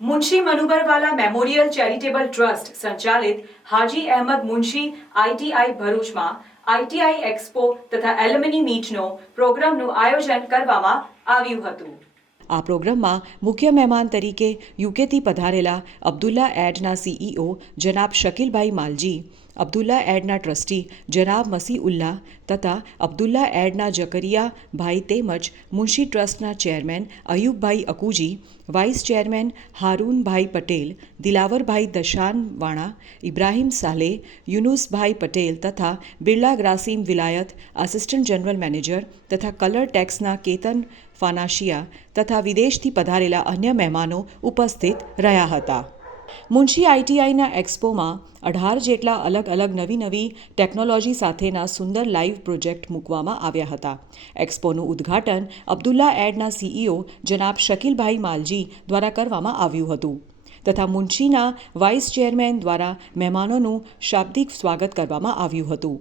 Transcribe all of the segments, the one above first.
Munshi Manubarwala memorial charitable trust संचालित Haji Ahmad Munshi ITI भरूचમાં ITI expo તથા એલ્યુમિની મીટનો પ્રોગ્રામનું આયોજન કરવામાં આવ્યું હતું। આ પ્રોગ્રામમાં મુખ્ય મહેમાન તરીકે યુકેથી પધારેલા અબ્દુલ્લા એડના સીઈઓ જનાબ શકીલભાઈ માલજી, અબ્દુલ્લા એડના ટ્રસ્ટી જનાબ મસીઉલ્લાહ તથા અબ્દુલ્લા એડના જકરિયા ભાઈ તેમજ મુંશી ટ્રસ્ટના chairman Ayubbhai Akuji, vice chairman Harunbhai Patel, Dilawarbhai Dashanwana, Ibrahim Saleh, Yunusbhai Patel તથા Birla Grasim Vilayat assistant general manager તથા કલર ટેક્સના કેતન ફાનાશિયા તથા વિદેશથી પધારેલા અન્ય મહેમાનો ઉપસ્થિત રહ્યા હતા। મુંશી આઈટીઆઈના એક્સપોમાં 18 જેટલા અલગ અલગ નવી ટેકનોલોજી સાથેના સુંદર લાઈવ પ્રોજેક્ટ મૂકવામાં આવ્યા હતા। એક્સપોનું ઉદ્ઘાટન અબ્દુલ્લા એડના સીઈઓ જનાબ શકીલભાઈ માલજી દ્વારા કરવામાં આવ્યું હતું તથા મુંશીના વાઇસ ચેરમેન દ્વારા મહેમાનોનું શાબ્દિક સ્વાગત કરવામાં આવ્યું હતું।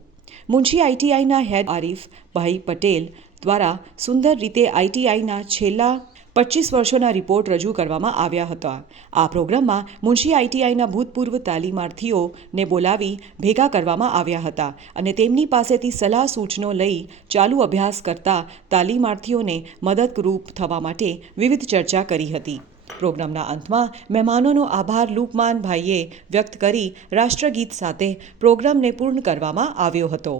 મુંશી આઈટીઆઈના હેડ આરીફભાઈ પટેલ દ્વારા સુંદર રીતે આઈટીઆઈના છેલ્લા 25 વર્ષોના રિપોર્ટ રજૂ કરવામાં આવ્યા હતા। આ પ્રોગ્રામમાં મુંશી આઈટીઆઈના ભૂતપૂર્વ તાલીમાર્થીઓને બોલાવી ભેગા કરવામાં આવ્યા હતા અને તેમની પાસેથી સલાહ સૂચનો લઈ ચાલુ અભ્યાસ કરતા તાલીમાર્થીઓને મદદરૂપ થવા માટે વિવિધ ચર્ચા કરી હતી। પ્રોગ્રામના અંતમાં મહેમાનોનો આભાર લુકમાન ભાઈએ વ્યક્ત કરી રાષ્ટ્રગીત સાથે પ્રોગ્રામને પૂર્ણ કરવામાં આવ્યો હતો।